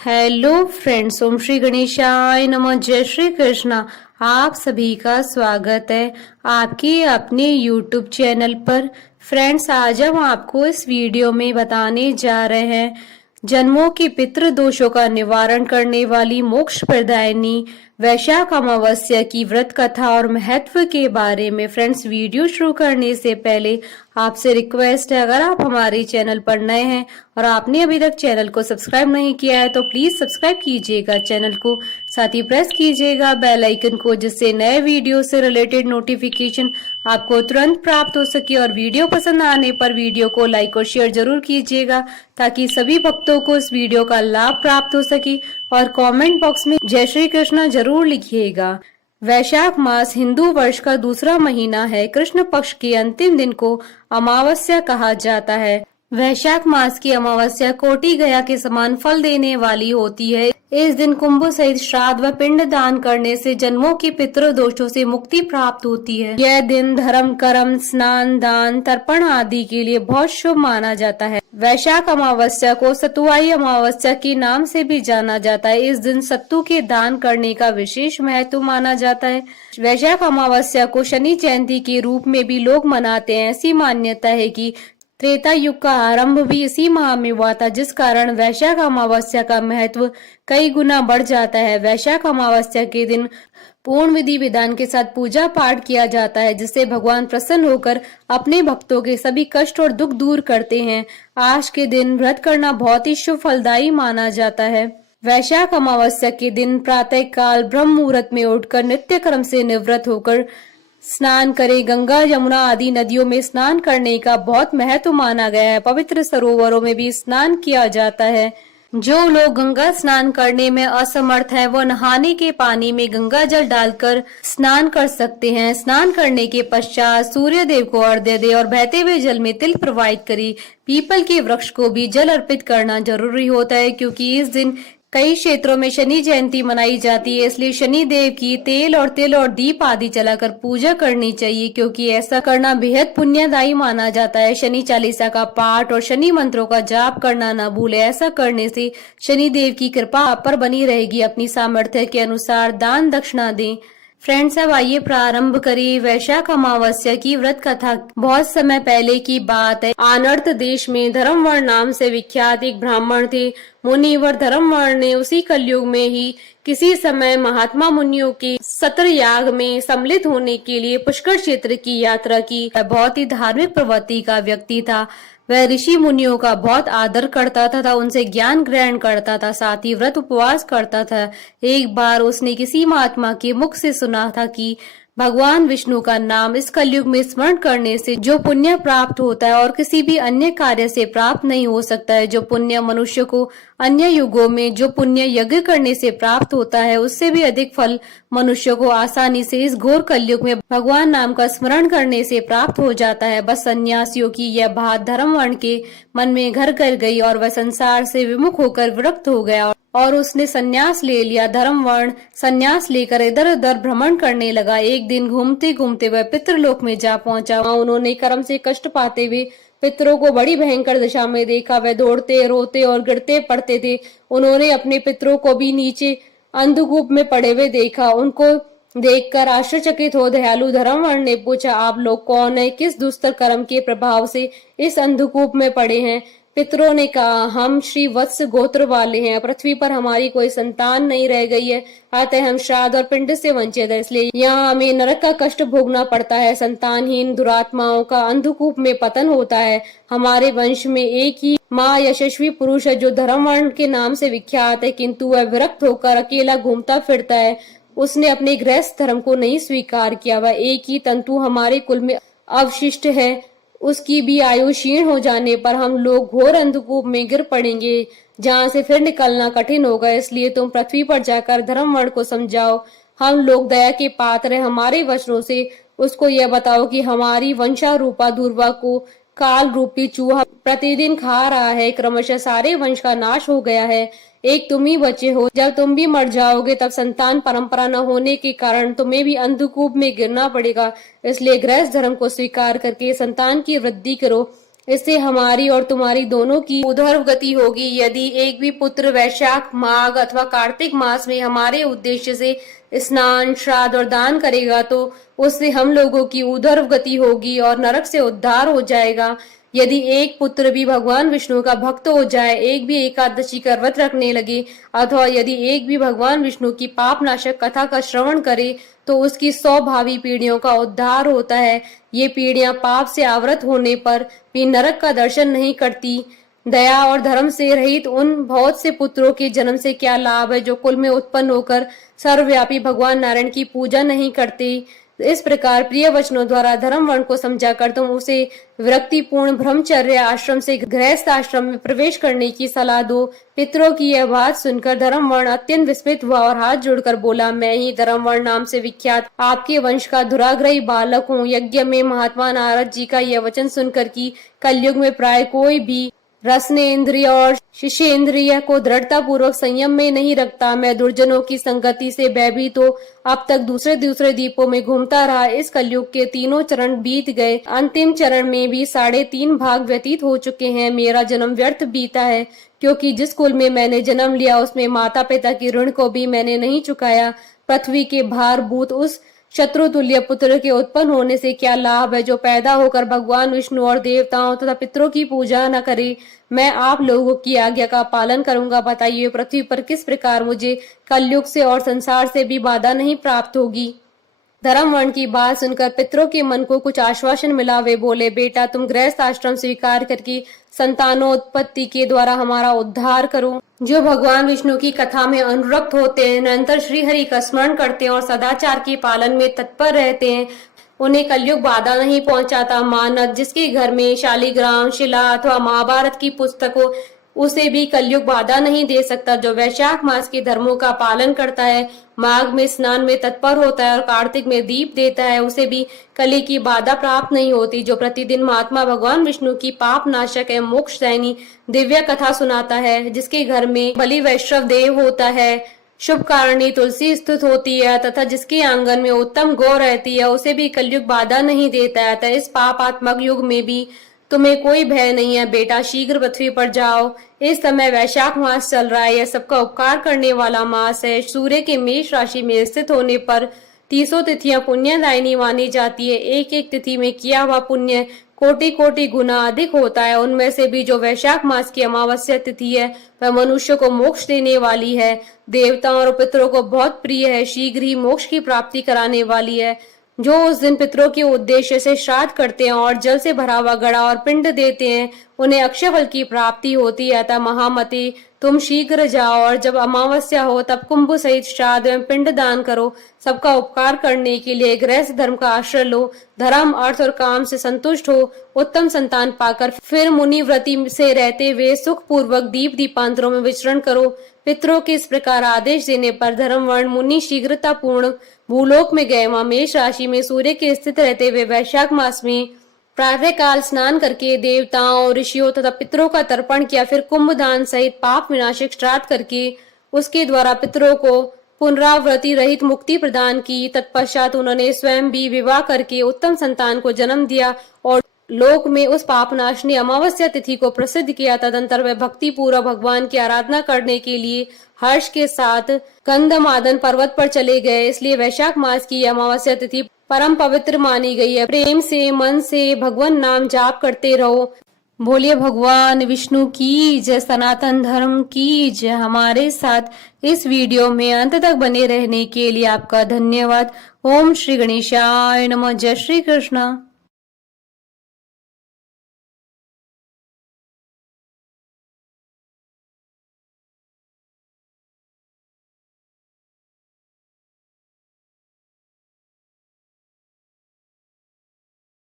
Hello friends, ओम श्री गणेशाय नमः। जय श्री कृष्णा। आप सभी का स्वागत है आपके अपने यूट्यूब चैनल पर। फ्रेंड्स, आज हम आपको इस वीडियो में बताने जा रहे हैं जन्मों के पितृ दोषों का निवारण करने वाली मोक्ष प्रदायिनी वैशाख अमावस्या की व्रत कथा और महत्व के बारे में। फ्रेंड्स, वीडियो शुरू करने से पहले आपसे रिक्वेस्ट है, अगर आप हमारे चैनल पर नए हैं और आपने अभी तक चैनल को सब्सक्राइब नहीं किया है तो प्लीज सब्सक्राइब कीजिएगा चैनल को, साथ ही प्रेस कीजिएगा बेल आइकन को, जिससे नए वीडियो से रिलेटेड नोटिफिकेशन आपको तुरंत प्राप्त हो सके। और वीडियो पसंद आने पर वीडियो को लाइक और शेयर जरूर कीजिएगा ताकि सभी भक्तों को इस वीडियो का लाभ प्राप्त हो सके। और कमेंट बॉक्स में जय श्री कृष्णा जरूर लिखिएगा। वैशाख मास हिंदू वर्ष का दूसरा महीना है। कृष्ण पक्ष के अंतिम दिन को अमावस्या कहा जाता है। वैशाख मास की अमावस्या कोटि गया के समान फल देने वाली होती है। इस दिन कुंभ सहित श्राद्ध व पिंड दान करने से जन्मों की पितृ दोषों से मुक्ति प्राप्त होती है। यह दिन धर्म, कर्म, स्नान, दान, तर्पण आदि के लिए बहुत शुभ माना जाता है। वैशाख अमावस्या को सतुआई अमावस्या के नाम से भी जाना जाता है। इस दिन सत्तू के दान करने का विशेष महत्व माना जाता है। वैशाख अमावस्या को शनि जयंती के रूप में भी लोग मनाते हैं। ऐसी मान्यता है कि त्रेता युग का आरंभ भी इसी माह में हुआ था, जिस कारण वैशाख अमावस्या का महत्व कई गुना बढ़ जाता है। वैशाख अमावस्या के दिन पूर्ण विधि विधान के साथ पूजा पाठ किया जाता है, जिससे भगवान प्रसन्न होकर अपने भक्तों के सभी कष्ट और दुख दूर करते हैं। आज के दिन व्रत करना बहुत ही शुभ फलदायी माना जाता है। वैशाख अमावस्या के दिन प्रातः काल ब्रह्म मुहूर्त में उठकर नित्य कर्म से निवृत्त होकर स्नान करें। गंगा, यमुना आदि नदियों में स्नान करने का बहुत महत्व माना गया है। पवित्र सरोवरों में भी स्नान किया जाता है। जो लोग गंगा स्नान करने में असमर्थ हैं, वो नहाने के पानी में गंगा जल डालकर स्नान कर सकते हैं। स्नान करने के पश्चात सूर्य देव को अर्घ्य दे और बहते हुए जल में तिल प्रवाहित करें। पीपल के वृक्ष को भी जल अर्पित करना जरूरी होता है, क्योंकि इस दिन कई क्षेत्रों में शनि जयंती मनाई जाती है। इसलिए शनि देव की तेल और तिल और दीप आदि जलाकर पूजा करनी चाहिए, क्योंकि ऐसा करना बेहद पुण्यदायी माना जाता है। शनि चालीसा का पाठ और शनि मंत्रों का जाप करना न भूले। ऐसा करने से शनि देव की कृपा आप पर बनी रहेगी। अपनी सामर्थ्य के अनुसार दान दक्षिणा दें। फ्रेंड्स, अब आइए प्रारंभ करिए वैशाख अमावस्या की व्रत कथा। बहुत समय पहले की बात है। आनर्त देश में धर्मवर्ण नाम से विख्यात एक ब्राह्मण थे। मुनिवर धर्मवर्ण ने उसी कलयुग में ही किसी समय महात्मा मुनियों के सत्र याग में सम्मिलित होने के लिए पुष्कर क्षेत्र की यात्रा की। बहुत ही धार्मिक प्रवृत्ति का व्यक्ति था। वह ऋषि मुनियों का बहुत आदर करता था, उनसे ज्ञान ग्रहण करता था, साथ ही व्रत उपवास करता था। एक बार उसने किसी महात्मा के मुख से सुना था कि भगवान विष्णु का नाम इस कलयुग में स्मरण करने से जो पुण्य प्राप्त होता है और किसी भी अन्य कार्य से प्राप्त नहीं हो सकता है। जो पुण्य मनुष्य को अन्य युगों में जो पुण्य यज्ञ करने से प्राप्त होता है, उससे भी अधिक फल मनुष्य को आसानी से इस घोर कलयुग में भगवान नाम का स्मरण करने से प्राप्त हो जाता है। बस सन्यासियों की यह बात धर्मवर्ण के मन में घर कर गई और वह संसार से विमुख होकर विरक्त हो गया और उसने सन्यास ले लिया। धर्मवर्ण सन्यास लेकर इधर उधर भ्रमण करने लगा। एक दिन घूमते घूमते वह पितृलोक में जा पहुंचा। वहां उन्होंने कर्म से कष्ट पाते हुए पितरों को बड़ी भयंकर दशा में देखा। वह दौड़ते, रोते और गिरते पड़ते थे। उन्होंने अपने पितरों को भी नीचे अंधकूप में पड़े हुए देखा। उनको देखकर आश्चर्यचकित हो दयालु धर्मवर्ण ने पूछा, आप लोग कौन है? किस दुस्तर कर्म के प्रभाव से इस अंधकूप में पड़े हैं? पितरों ने कहा, हम श्री वत्स गोत्र वाले हैं। पृथ्वी पर हमारी कोई संतान नहीं रह गई है, अतः हम श्राद्ध और पिंड से वंचित है, इसलिए यहाँ हमें नरक का कष्ट भोगना पड़ता है। संतानहीन दुरात्माओं का अंधकूप में पतन होता है। हमारे वंश में एक ही माँ यशस्वी पुरुष है जो धर्मवर्ण के नाम से विख्यात है, किंतु वह विरक्त होकर अकेला घूमता फिरता है। उसने अपने गृहस्थ धर्म को नहीं स्वीकार किया। वह एक ही तंतु हमारे कुल में अवशिष्ट है। उसकी भी आयु क्षीण हो जाने पर हम लोग घोर अंधकूप में गिर पड़ेंगे, जहाँ से फिर निकलना कठिन होगा। इसलिए तुम पृथ्वी पर जाकर धर्मवर्ण को समझाओ। हम लोग दया के पात्र हैं। हमारे वचनों से उसको यह बताओ कि हमारी वंशारूपा दूर्वा को काल रूपी चूहा प्रतिदिन खा रहा है। क्रमशः सारे वंश का नाश हो गया है। एक तुम ही बचे हो। जब तुम भी मर जाओगे तब संतान परंपरा न होने के कारण तुम्हें भी अंधकूप में गिरना पड़ेगा। इसलिए गृहस्थ धर्म को स्वीकार करके संतान की वृद्धि करो। इससे हमारी और तुम्हारी दोनों की ऊर्ध्व गति होगी। यदि एक भी पुत्र वैशाख, माघ अथवा कार्तिक मास में हमारे उद्देश्य से स्नान, श्राद्ध और दान करेगा तो उससे हम लोगों की ऊर्ध्व गति होगी और नरक से उद्धार हो जाएगा। यदि एक पुत्र भी भगवान विष्णु का भक्त हो जाए, एक भी एकादशी का व्रत रखने लगे अथवा यदि एक भी भगवान विष्णु की पाप नाशक कथा का श्रवण करे तो उसकी 100 भावी पीढ़ियों का उद्धार होता है। ये पीढ़ियां पाप से आवृत होने पर भी नरक का दर्शन नहीं करती। दया और धर्म से रहित उन बहुत से पुत्रों के जन्म से क्या लाभ है जो कुल में उत्पन्न होकर सर्वव्यापी भगवान नारायण की पूजा नहीं करते। इस प्रकार प्रिय वचनों द्वारा धर्म वर्ण को समझाकर तुम उसे विरक्तिपूर्ण ब्रह्मचर्य आश्रम से गृहस्थ आश्रम में प्रवेश करने की सलाह दो। पितरों की यह बात सुनकर धर्म वर्ण अत्यंत विस्मित हुआ और हाथ जोड़कर बोला, मैं ही धर्म वर्ण नाम से विख्यात आपके वंश का दुराग्रही बालक हूँ। यज्ञ में महात्मा नारद जी का यह वचन सुनकर कि कलयुग में प्राय कोई भी रसनेन्द्रिय और शिशेन्द्रिय को दृढ़ता पूर्वक संयम में नहीं रखता, मैं दुर्जनों की संगति से भयभीत तो अब तक दूसरे दूसरे द्वीपों में घूमता रहा। इस कलयुग के तीनों चरण बीत गए, अंतिम चरण में भी 3.5 भाग व्यतीत हो चुके हैं। मेरा जन्म व्यर्थ बीता है, क्योंकि जिस कुल में मैंने जन्म लिया उसमें माता पिता की ऋण को भी मैंने नहीं चुकाया। पृथ्वी के भारभूत उस शत्रुतुल्य पुत्र के उत्पन्न होने से क्या लाभ है जो पैदा होकर भगवान विष्णु और देवताओं तथा पितरों की पूजा न करे। मैं आप लोगों की आज्ञा का पालन करूंगा। बताइए पृथ्वी पर किस प्रकार मुझे कलयुग से और संसार से भी बाधा नहीं प्राप्त होगी। धर्म वर्ण की बात सुनकर पितरों के मन को कुछ आश्वासन मिला। वे बोले, बेटा तुम गृहस्थ आश्रम स्वीकार करके संतानोत्पत्ति के द्वारा हमारा उद्धार करो। जो भगवान विष्णु की कथा में अनुरक्त होते हैं, निरंतर श्री हरि का स्मरण करते हैं और सदाचार के पालन में तत्पर रहते हैं, उन्हें कलयुग बाधा नहीं पहुंचाता। मानव जिसके घर में शालिग्राम, शिला अथवा महाभारत की पुस्तक हो, उसे भी कलयुग बाधा नहीं दे सकता। जो वैशाख मास के धर्मों का पालन करता है, माघ में स्नान में तत्पर होता है और कार्तिक में दीप देता है, उसे भी कली की बाधा प्राप्त नहीं होती। जो प्रतिदिन महात्मा भगवान विष्णु की पाप नाशक है मोक्षदायिनी दिव्य कथा सुनाता है, जिसके घर में बलि वैष्णव देव होता है, शुभ कारणी तुलसी स्थित होती है तथा जिसके आंगन में उत्तम गौ रहती है, उसे भी कलयुग बाधा नहीं देता है। इस पापात्मक युग में भी तुम्हें कोई भय नहीं है। बेटा शीघ्र पृथ्वी पर जाओ। इस समय वैशाख मास चल रहा है, यह सबका उपकार करने वाला मास है। सूर्य के मेष राशि में स्थित होने पर 30 तिथियां पुण्यदायिनी मानी जाती है। एक एक तिथि में किया हुआ पुण्य कोटि कोटि गुना अधिक होता है। उनमें से भी जो वैशाख मास की अमावस्या तिथि है वह मनुष्य को मोक्ष देने वाली है, देवताओं और पितरों को बहुत प्रिय है, शीघ्र ही मोक्ष की प्राप्ति कराने वाली है। जो उस दिन पितरों के उद्देश्य से श्राद्ध करते हैं और जल से भरा हुआ घड़ा और पिंड देते हैं, उन्हें अक्षय फल की प्राप्ति होती है। अतः महामती तुम शीघ्र जाओ और जब अमावस्या हो तब कुंभ सहित श्राद्ध एवं पिंड दान करो। सबका उपकार करने के लिए गृहस्थ धर्म का आश्रय लो, धर्म अर्थ और काम से संतुष्ट हो, उत्तम संतान पाकर फिर मुनि व्रति से रहते हुए सुख पूर्वक दीप दीपांतरों में विचरण करो। पितरों के इस प्रकार आदेश देने पर धर्म वर्ण मुनि शीघ्रता पूर्ण भूलोक में गए। वहां मेष राशि में सूर्य के स्थित रहते हुए वैशाख मास में प्रातः काल स्नान करके देवताओं, ऋषियों तथा पितरों का तर्पण किया। फिर कुंभ दान सहित पाप विनाशक श्राद्ध करके उसके द्वारा पितरों को पुनरावृत्ति रहित मुक्ति प्रदान की। तत्पश्चात उन्होंने स्वयं भी विवाह करके उत्तम संतान को जन्म दिया और लोक में उस पापनाशनी अमावस्या तिथि को प्रसिद्ध किया। तदंतर वे भक्ति पूर्वक भगवान की आराधना करने के लिए हर्ष के साथ गंधमादन पर्वत पर चले गए। इसलिए वैशाख मास की अमावस्या तिथि परम पवित्र मानी गई है। प्रेम से मन से भगवान नाम जाप करते रहो। बोलिए भगवान विष्णु की जय, सनातन धर्म की जय। हमारे साथ इस वीडियो में अंत तक बने रहने के लिए आपका धन्यवाद। ओम श्री गणेशाय नमः। जय श्री कृष्ण।